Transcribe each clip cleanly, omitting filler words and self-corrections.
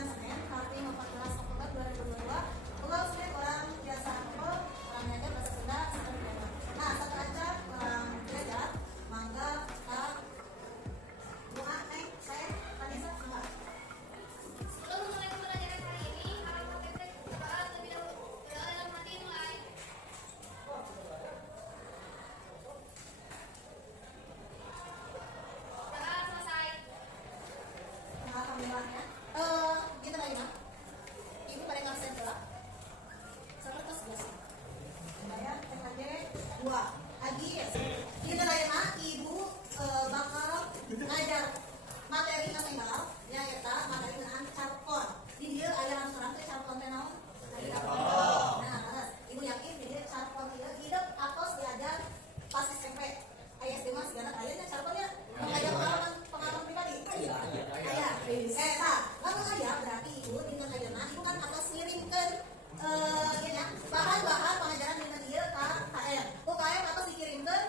Pembelajaran Senin, hari 14 Oktober 2022. Pulau Senin orang biasa Apel, orang Niaga bahasa Sunda, Sunda Niaga. Nah, satu acak orang Niaga, Mangga, Tak, Bunga, Neng, saya, Vanessa, Mangga. Sebelum mulai pembelajaran hari ini, harap praktek doa terlebih dahulu. Doa dalam hati mulai. Doa selesai. Alhamdulillah ya. Gitu lah ya. Ibu pada ngabsen pula. Seperti sebelas. Saya TKJ 2. Agis. Gitu lah ya, Ibu bakal ngajar materi yang tinggal. Ya, kita materi dengan carpon. Di dia aya aturan teh carpon teh naon? Nah, terus Ibu yakin di dia carpon ieu hidup atos diajar pas SMP. Aya SD mah segala aya carponnya. Mengajar pengalaman pribadi. Aya. Lamun aya berarti Ibu dengan ayeuna Ibu kan atas ngirimkeun bahan-bahan pengajaran dina ieu ka KM. Ku KM atas dikirimkeun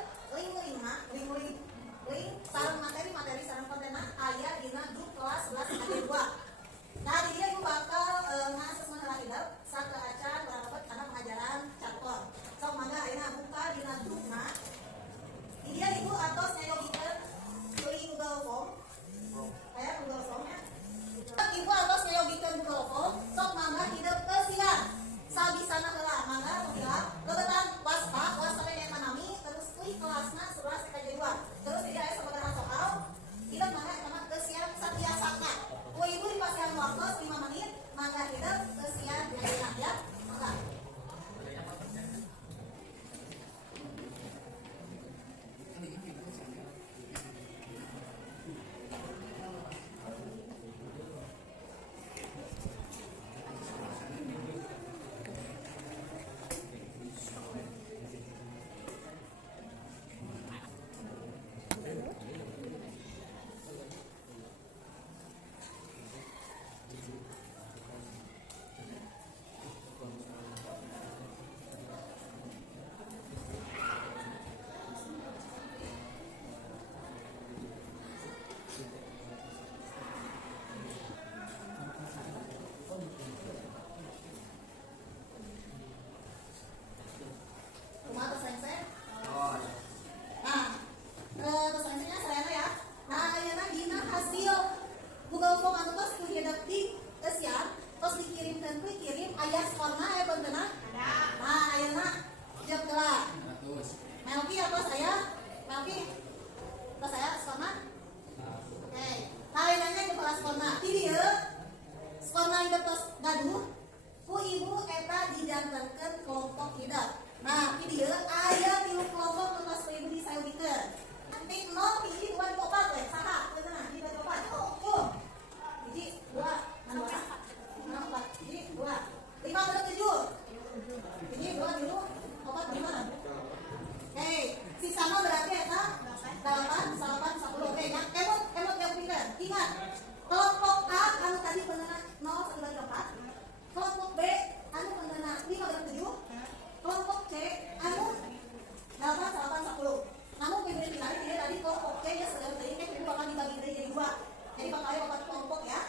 link sareng materi sareng kontena aya dina grup kelas 11 KD 2. Nah, di dia Ibu bakal ngasesmen hidup satu acan berangkat karena pengajaran carpon. Sok mangga ayeuna buka dina grupna. Di dia Ibu atos nyayogikeun euy Google Form. Aya Google Form ya. Ibu atos nyayogikeun Google Form, sok mangga hidup kesian. Sabisana heula mangga bilang lebetan waspa yang manami terus kuy kelasna 11 TKJ 2. Terus dia aya sabaraha soal. Hidup mangga sama kesian satiasana. Ku Ibu dipasihan waktu 5 menit, mangga hidup kesian biaya ya. Mangga. Kumaha tos sensei? Nah, tos senseinya sarana ya. Nah, ayeuna dina hasil Google Form anu tos ku hidup di kesian, tos dikirimkeun ku kirim aya skorna aya beunteuna? Ada. Nah, ayeuna jam heula. 100. Melki apa saya? Melki. Tos saya skorna? Oke. Nah, ayeuna ke kelas skorna. Di dieu skorna hidup tos gaduh ku Ibu eta dijantankeun kelompok hidup. Nah, di dieu aya 3 kelompok nu tos ku Ibu disayogikeun. Nanti 0, 1, 2, 4 we. Saha? Beunteuna, di 2, 4. Tuh. 1, 2, 4. 1, 2, 5 bener 7. 1, 2, 3, 4, 5. Oke, sisana berarti eta 8, 10. Oke, ya. Emot yang pinter. Ingat, kelompok A anu tadi beunteuna 0, 1, 2, 3, 4. Kelompok B anu beunteuna 5 bener 7. Kelompok C anu 8, 10. Namun pilih dia tadi kelompok C ya sudah tadi itu bakal dibagi jadi 2. Jadi bakal ada 4 kelompok ya.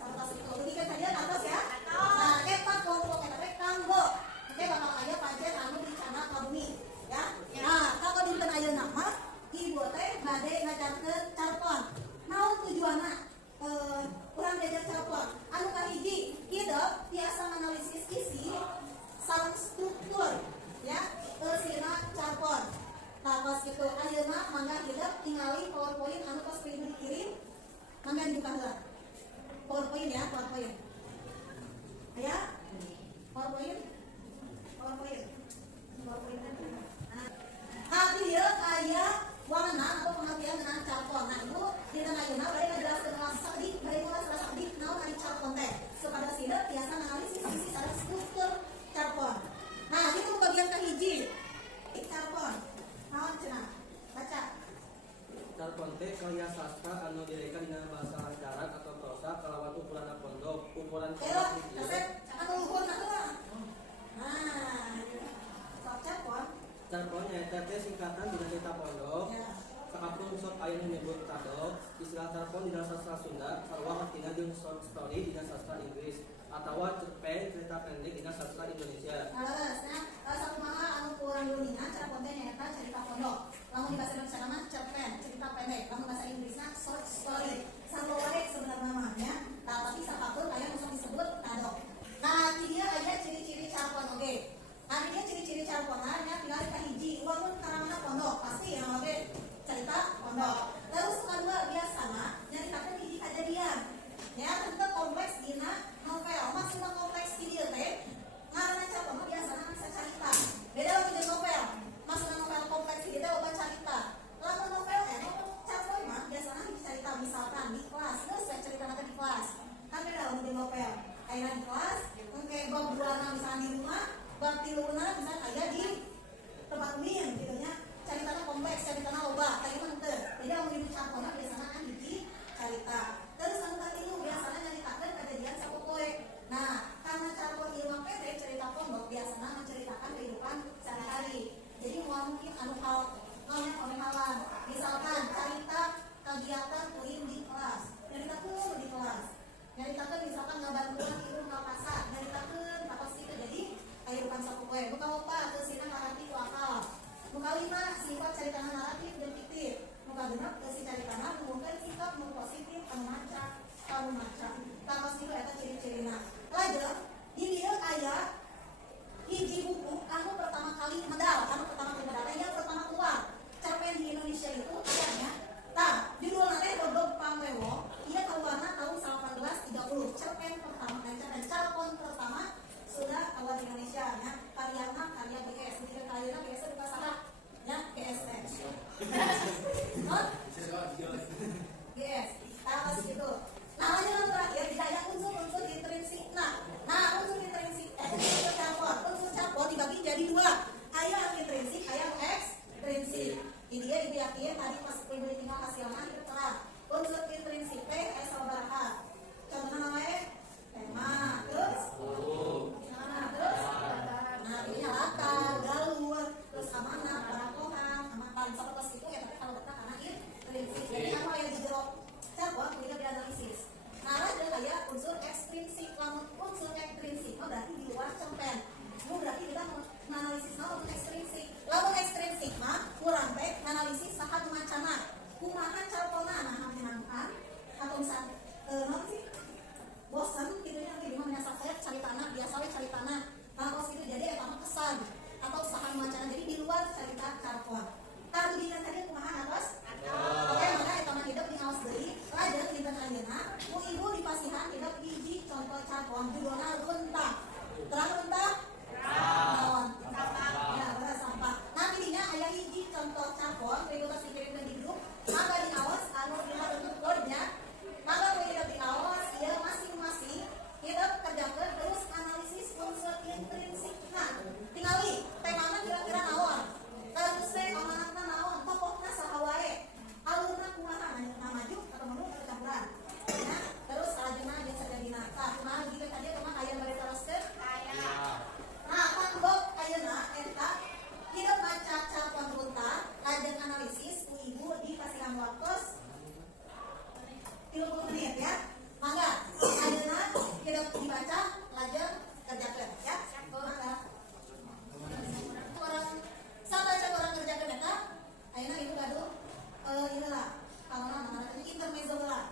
Sama tas itu. Jadi kan tadi atas ya. Nah, eta kelompok eta teh kanggo. Oke, bakal aya pajen anu dicana ka bumi ya. Nah, kalau dinten ayeuna mah Ibu teh bade ngajarkeun carpon. Naon tujuanna? Urang diajar carpon. Anu kahiji, hidup biasa analisis isi sareng struktur ya. Sina carpon. Nah, pas gitu ayeuna mangga hidup tingali PowerPoint anu tos Ibu dikirim. Mangga dibuka heula. PowerPoint ya, PowerPoint. Aya? PowerPoint. Nah, di dieu aya warna atau pengertian dengan carpon. Nah, Ibu dina ayeuna bari ngajelaskeun sadik, bari mulai sadik naon ari carpon teh. Kepada hidup biasa analisis isi sareng struktur carpon. Nah, itu bagian kahiji. Carpon. Naon cenah? Baca. Carpon teh karya sastra anu direka dina basa lancaran atau prosa kalawan ukuran pondok, ukuran Elo, kasep anu luhur na heula. Nah, sok carpon. Carpon nyaeta teh singkatan dina cerita pondok. Ya. Sakapun sok aya nu nyebut tadok, istilah carpon dina sastra Sunda sarua artina jeung short story dina sastra Inggris atawa cerpen cerita pendek dina sastra Indonesia. Sakumaha anu kurang duningan cara kontennya eta cerita pondok. Lamun di bahasa Indonesia nama cerpen cerita pendek, lamun bahasa Inggrisnya short story. Sarua wae sebenarnya namanya, tapi sapakeun aya nu disebut tadok. Nah, dia aya ciri-ciri carpon oge. Nah, dia ciri-ciri carponna nya tinggal ka hiji, lamun karangan pondok pasti yang oge cerita pondok. Terus kedua biasana nyaritakeun hiji kajadian. Ya, tentu kompleks dina novel. Maksudna kompleks di dieu teh ngaranna carponna biasana bisa carita. Beda lamun jeung novel. Maksudna novel kompleks di dieu teh loba carita. Lamun novel carpon mah biasana carita misalkan di kelas, geus caritana di kelas. Kan beda lamun jeung novel. Aya di kelas, engke bab 2 misalkan di rumah, bab 3 misalkan aya di tempat umum gitu nya. Caritana kompleks, caritana loba, kayak mah teu. Jadi lamun di carponna biasana kan hiji carita. Terus anu katilu biasana nyaritakeun kejadian sapopoe. Nah, karena carpon ieu mah pendek cerita pondok biasana menceritakan kehidupan sehari-hari. Jadi mungkin anu hal halan. Misalkan cerita kegiatan kuliah di kelas. Nyaritakeun di kelas. Nyaritakeun misalkan ngabantuan ieu ka pasar, nyaritakeun apa sih itu jadi kehidupan sapopoe. Nu kaopat teusina naratif akal. Nu kalima sifat caritana naratif dan fiktif. Nu kagenep si caritana numungkeun sikap nu positif anu maca. Tangos itu eta ciri-cirina. Lajeng di dieu aya hiji buku anu pertama kali medal, yang pertama keluar. Cerpen di Indonesia itu ayanya. Tah, judulna teh Dodog Pamwewo, ieu kaluarna tahun 1830. Cerpen pertama dan carpon pertama sudah awal di Indonesia nya. Karyana karya GS, jadi karyana biasa buka salah nya GSX. GS. Tangos gitu. Nah, lanjut terakhir tidak ada unsur-unsur intrinsik. Nah, unsur intrinsik unsur carpon dibagi jadi dua. Aya anu intrinsik, aya anu ekstrinsik. Jadi dia dibiakin tadi pas pribadi tinggal hasilnya itu terang. Unsur intrinsik teh aya sabaraha. Contohna namanya tema, terus nah ini latar, galur, terus amanah, parakohan, amatan, sapertos itu ya tapi kalau kita karena intrinsik. Jadi anu aya di jero carpon kudu dianalisis. Nah, ada kayak unsur ekstrinsik, lamun unsur ekstrinsik berarti di luar cerpen. Itu berarti kita menganalisis unsur ekstrinsik. Lamun ekstrinsik mah kurang teh analisis saha nu macana. Kumaha carponna nah menyenangkan atau misal naon sih? Bosan gitu nya di mana nyasar saya caritana biasa we caritana. Nah, kos itu jadi eta mah kesan atau saha nu macana jadi di luar cerita carpon. Tadi dinten tadi kumaha atas? Oke, maka eta mah hidup di awas deui. Lajeng dinten ayeuna ku ibu di pasihan hidup hiji contoh carpon judulna Runtah. Terang runtah? Naon? Ya, bener sampah. Nanti dinya aya hiji contoh carpon kehidupan dikirimkeun di grup. Maka di awas anu dina bentuk wordnya. Maka ku hidup di awas ieu masing-masing hidup kerjakeun terus analisis unsur intrinsik. Nah, tingali temana kira-kira naon? Terus teh amanatna naon? Tokohna saha wae? Alurna kumaha? Maju atau mundur atau campuran? Ya, terus salajengna jeung sajadina. Tah, kumaha gitu tadi kumaha aya bari teruskeun? Aya. Nah, pangbok ayeuna eta hidup maca carpon Runtah, lajeng analisis ku ibu di pasihan waktos 30 menit ya. Mangga ayeuna hidup dibaca lajeng kerjakeun ya. Mangga. Orang sampai orang kerjakeun eta ayeuna ibu gaduh ieu lah kawana namanya intermezzo lah.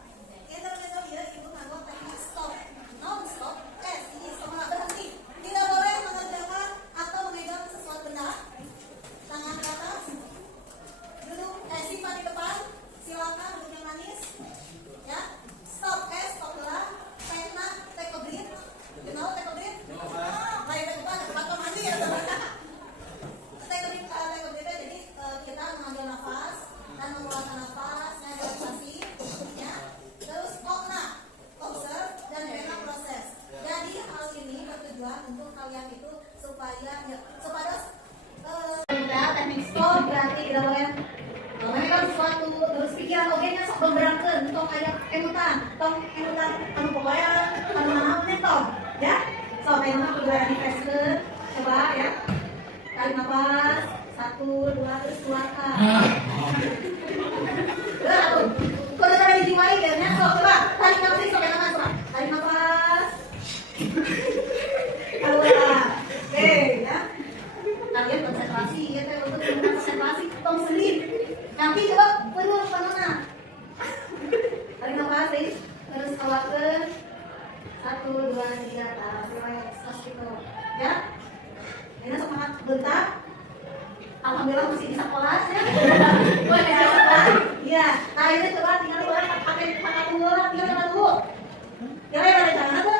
Intermezzo ieu ibu nganggo teknik stop. Non stop. Ini sama berhenti. Tidak boleh mengerjakan atau memegang sesuatu benda. Tangan ke atas. Duduk simpan di depan. Silakan duduk yang manis. Ya. Stop stop lah. Pena take a breath. You know take a breath? Lain ke depan atau mandi ya teman-teman. Take a breath jadi kita mengambil nafas dan mengeluarkan nafas, relaksasi, ya. Terus observe dan pena proses. Jadi hal ini bertujuan untuk kalian itu supaya teknik stop berarti tidak boleh memegang sesuatu terus pikiran nya sok bergerakkeun tong aya enutan anu pokoknya anu naon tong ya. So memang kudu difreskeun coba ya. Tarik nafas 1 2 terus keluarkan. Kudu dijiwai ya nya. So coba tarik nafas sok 1, 2, 3, tos gitu. Ya. Ini semangat bentar. Alhamdulillah masih bisa kelas ya. Iya. Nah ini coba tinggal pakai dulu, tinggal dulu. Ya ada jangan apa?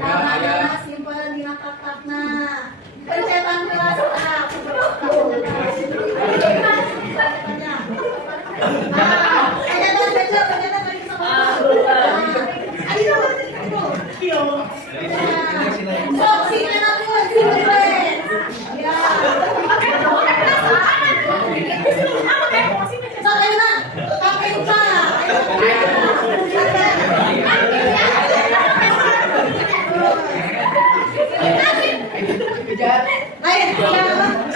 Ada simpen di nakak-nakna. Pencetan kelas A.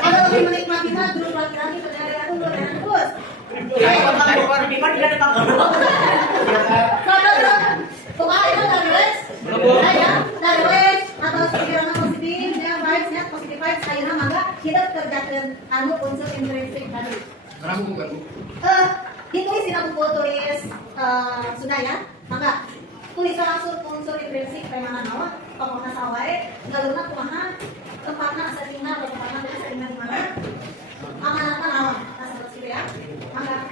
Ada lebih menikmati mah dulu laki-laki saudara aku luar terus. Pokoknya itu dari wes, dari wes atau pikiran positif, ya vibes-nya positif vibes. Akhirnya maka kita kerjakan anu unsur intrinsik tadi. Ditulis di buku tulis sudah ya, maka tulis langsung unsur intrinsik tema nawa, pokoknya sawai, galuna kumaha, tempatnya asal tinggal atau tempatnya asal tinggal di mana, amanatnya nawa, nah seperti itu ya, maka.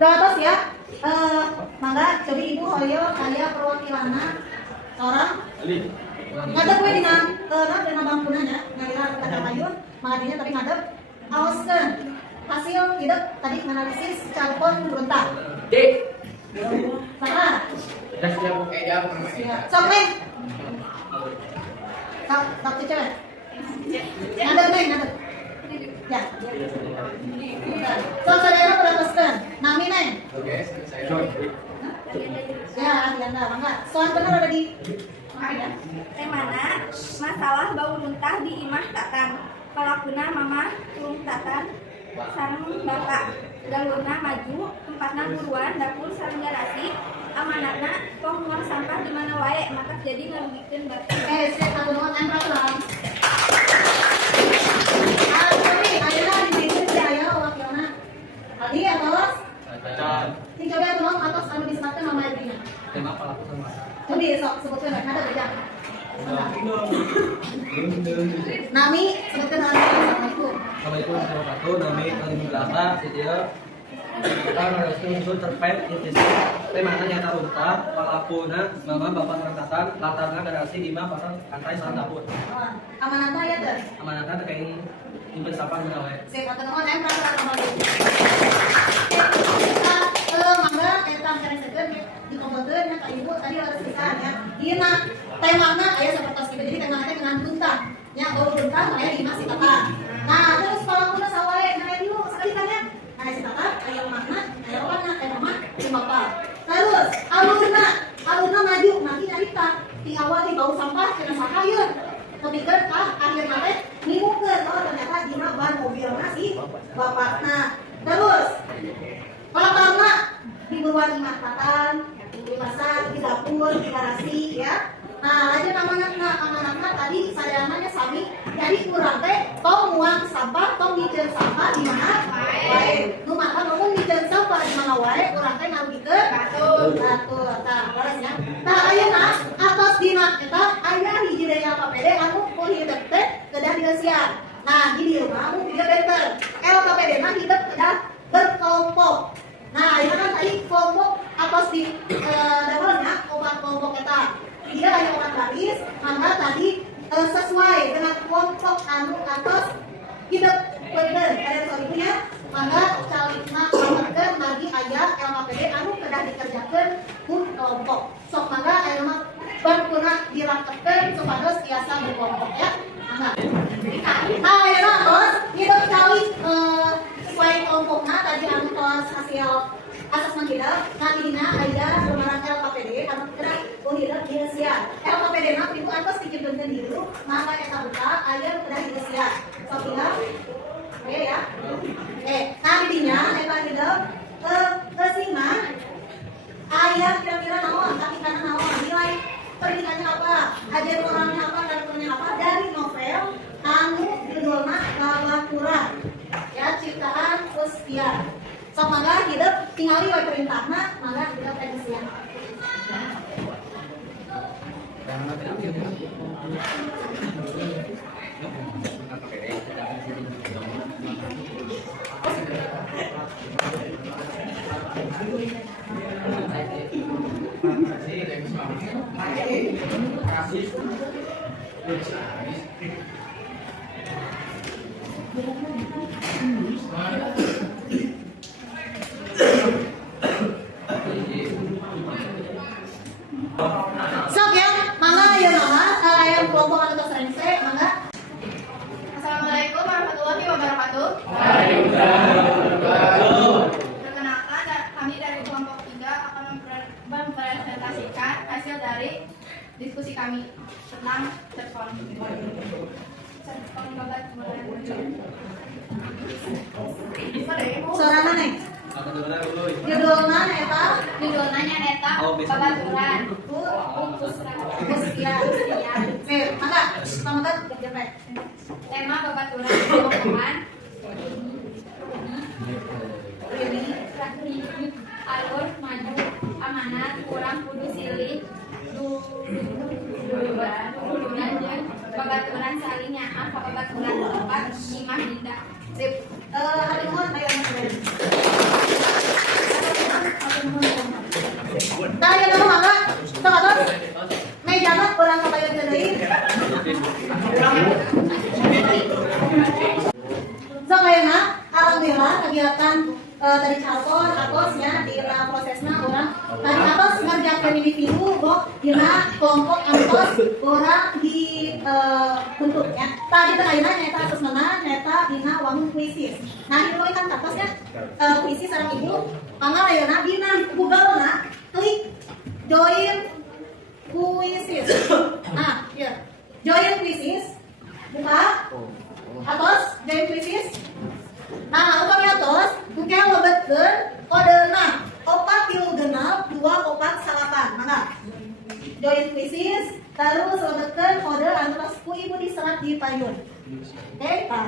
Terus ya, mangga coba ibu hoyo kaya perwakilanna orang ngadep gue dina dina bangkunanya ngalira kata payun mangadinya tapi ngadep aoskeun hasil hidup tadi analisis calpon berontak salah sok neng sok cewek ngadep neng ngadep ya so saudara berapaskan nami neng ya Adianda mangga soal benar ada di Temana masalah bau muntah di imah tatan. Palakuna mama turung tatan sareng bapak. Galurna maju, tempatna buruan, dapur sareng garasi. Amanatna tong muang sampah di mana wae, maka jadi ngarugikeun bapak. Saya tahu dengan peraturan. Tapi ayeuna di dieu aya wakilna. Tadi ya bos. Sing coba tolong atas anu disebutkan nama ibunya. Tema pelaku sama. Coba sok sebutkan ada beda. Nami sebutkan Assalamualaikum. Assalamualaikum warahmatullahi wabarakatuh. Nami Kalim Belaka, Sidia. Kita harus unsur terkait intisip. Temanya nyata runtah, palapuna, mama bapak rangkatan, latarnya garasi 5 pasang lantai sarang dapur. Amanatna ya teh. Amanatnya terkait impen sapan menawe. Saya kata nuhun peraturan nomor 2. Mangga eta meresekeun dikompetkeun nya ka ibu tadi harus pisan ya. Dina temana aya sapertos kitu. Jadi temana teh ngan tuntah. Nya bau tuntah aya di masih tata. Nah, terus kalau kuna sawae nah dulu sekali tanya. Aya si tata, aya makna, aya warna, aya mama, di bapak. Terus alurna maju nanti nyarita di awal di bau sampah cenah saha ieu. Kepikeun akhirna teh nimukeun ternyata dina ban mobilna si bapakna. Terus pelatarna di buruan imatatan, di masak, di dapur, di garasi ya. Nah, lanjut amanatna tadi sayangannya sami. Jadi kurang teh tong muang sampah, tong diceun sampah di mana? Wae. Nu maka mun diceun sampah di mana wae, kurang teh ngabikeun batur. Tah, beres ya. Tah ayeuna atos dina eta aya hiji deui LKPD anu ku hidup teh kedah digeusian. Nah, di dieu mah mun tiga benter. LKPD mah hidup kedah berkelompok. Nah, ini kan tadi kelompok atas di dalamnya obat kelompok kita. dia hanya orang baris, maka tadi sesuai dengan kelompok anu atas hidup bener ada soalnya maka calikna keluarkan lagi ayat LKPD anu kedah dikerjakan pun kelompok sok maka aya mah berguna dirangkepkan supados biasa berkelompok ya mangga ya terus hidup calik sesuai kelompoknya tadi anu kelas hasil asesmen kita nantinya aya bermaran LKPD anu kedah hidup diresian LKPD na itu atas dijemputkan dulu maka eta buka aya kedah diresian sok bilang oke ya nantinya eta hidup kesima ayah kira-kira naon tapi karena naon nilai pendidikannya apa ajar orangnya apa karakternya apa dari novel anu judulna Babaturan ya ciptaan Ustiar sok mangga hidup tingali wae perintahna mangga hidup edisian sok ya mangga ya mangga yang kelompok anu tos rense mangga Assalamualaikum warahmatullahi wabarakatuh. Perkenalkan, kami dari kelompok 3 akan mempresentasikan hasil dari diskusi kami tentang cerkon Babaturan. sorana nih judulna eta Neta Babaturan. Ustiar mangga mangga jepet Tema Babaturan kelompokkan alur maju amanat kurang kudu silih duluran jeung babaturan saling nyaah ka babaturan tempat imah dinda sip hari mohon ayo tanya nama mangga sok atas meja mah urang kabayan deui sok ayeuna alhamdulillah kegiatan tadi calon atosnya di prosesnya orang tadi atos ngerjakan individu kok dina kelompok atos orang di bentuknya tadi terakhirnya nyata atas mana nyata dina wangun puisis nah itu kan atasnya puisi sareng ibu mangga ayeuna dina Google na klik join puisis nah ya join puisis buka atas join puisis nah upami atas mungkin lebetkeun kodena 436 248 mangga join puisis terus lebetkeun kode atas ku ibu diserat di payun oke pak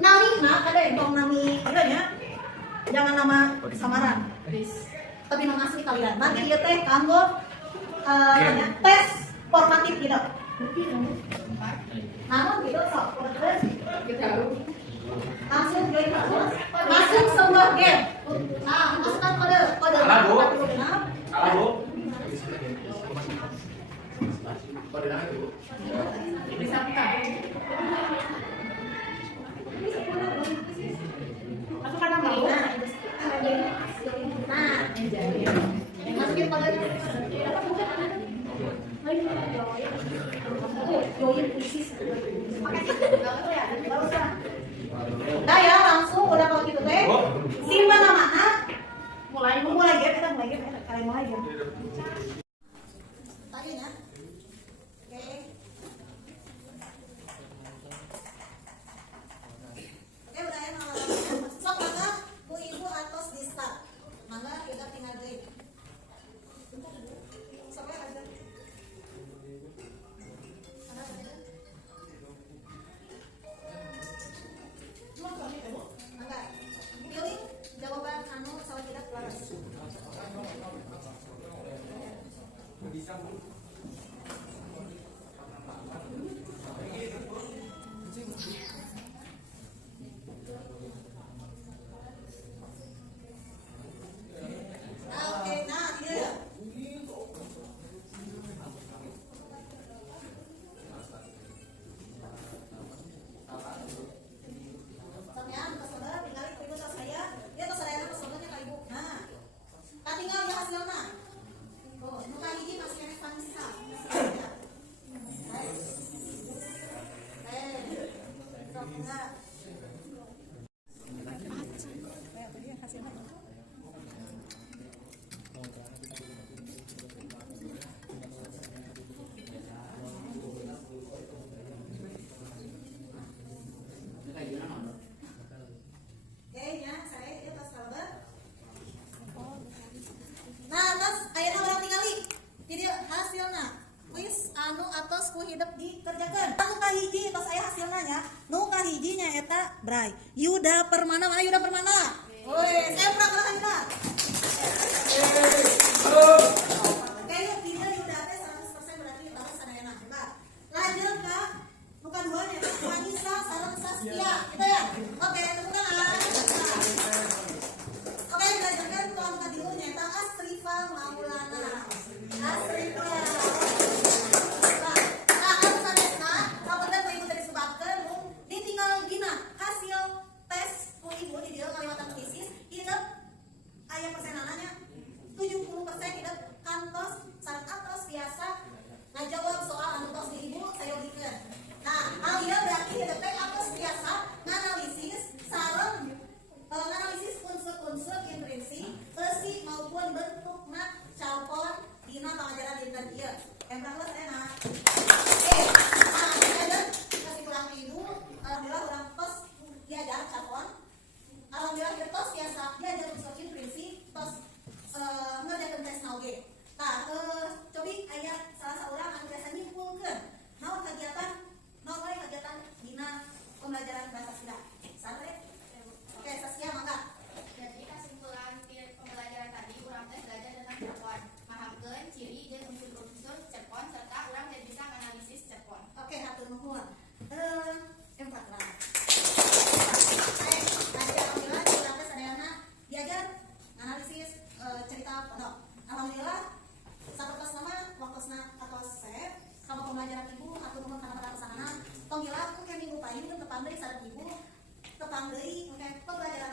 namina ada yang tong nami ya jangan nama samaran tapi nama asli kalian nanti ieu teh kanggo tes formatif gitu namun gitu sok terus langsung join masuk sebuah game nah masukkan kode bisa buka masukkan nama nah masukin kode join puisis nah ya langsung udah kalau gitu teh simpan namanya mulai game kita mulai game kalian mulai game tadi ya oke udah ya sok mangga bu ibu atos di start mangga kita tinggal deh sok ya aja pilih jawaban anu salah tidak laras oke nah dia hasilna. Please anu atos ku hidup dikerjakan. Nu kahiji tos aya hasilna nya. Nu kahiji nya eta Bray. Yuda Permana, mana Yuda Permana? Woi, saya pernah kalah Yuda. Oke, yuk tidak Yuda teh 100% berarti tahu sadayana. Hebat. Lanjut ke bukan dua nya, Vanessa sareng Saskia. Gitu ya. Oke, tepuk tangan. Oke, dilanjutkan ke angka tilu nya eta Asrifa Maulana. Asrifa. Nah, anu sanesna, kapan teh ibu tadi sebutkeun ditinggal gina hasil tes ku ibu di dieu ngaliwatan tesis hidup aya persenananya 70% hidup kantos sareng atos biasa ngajawab soal anu tos di ibu saya berikan. Nah, hal ieu berarti hidup teh atos biasa nganalisis sareng nganalisis unsur-unsur intrinsik besi maupun bentukna calpon dina pangajaran dinten ieu. Emang geus enak. Oke, nah ada kasih pulang ke ibu. Alhamdulillah urang tos diajar calpon. Alhamdulillah dia tos biasa diajar unsur intrinsik tos ngerjakeun tes oge. Tah, cobi aya salah saurang anu biasa nyimpulkeun naon kegiatan dina pembelajaran bahasa Sunda. Sare. Oke, Saskia mangga. Jadi kesimpulan pembelajaran tadi urang teh belajar tentang cerpon, mahamkeun ciri jeung unsur-unsur cerpon serta urang teh bisa menganalisis cerpon. Oke, hatur nuhun. Empat lah. Nanti alhamdulillah di urang teh sadayana diajar analisis cerita pondok. Alhamdulillah sapertos nama waktosna atos saya sama pembelajaran ibu hatur nuhun kana para pesanana. Tong gila aku ke minggu pagi teu tepang deui sareng ibu. Tepang deui oke pembelajaran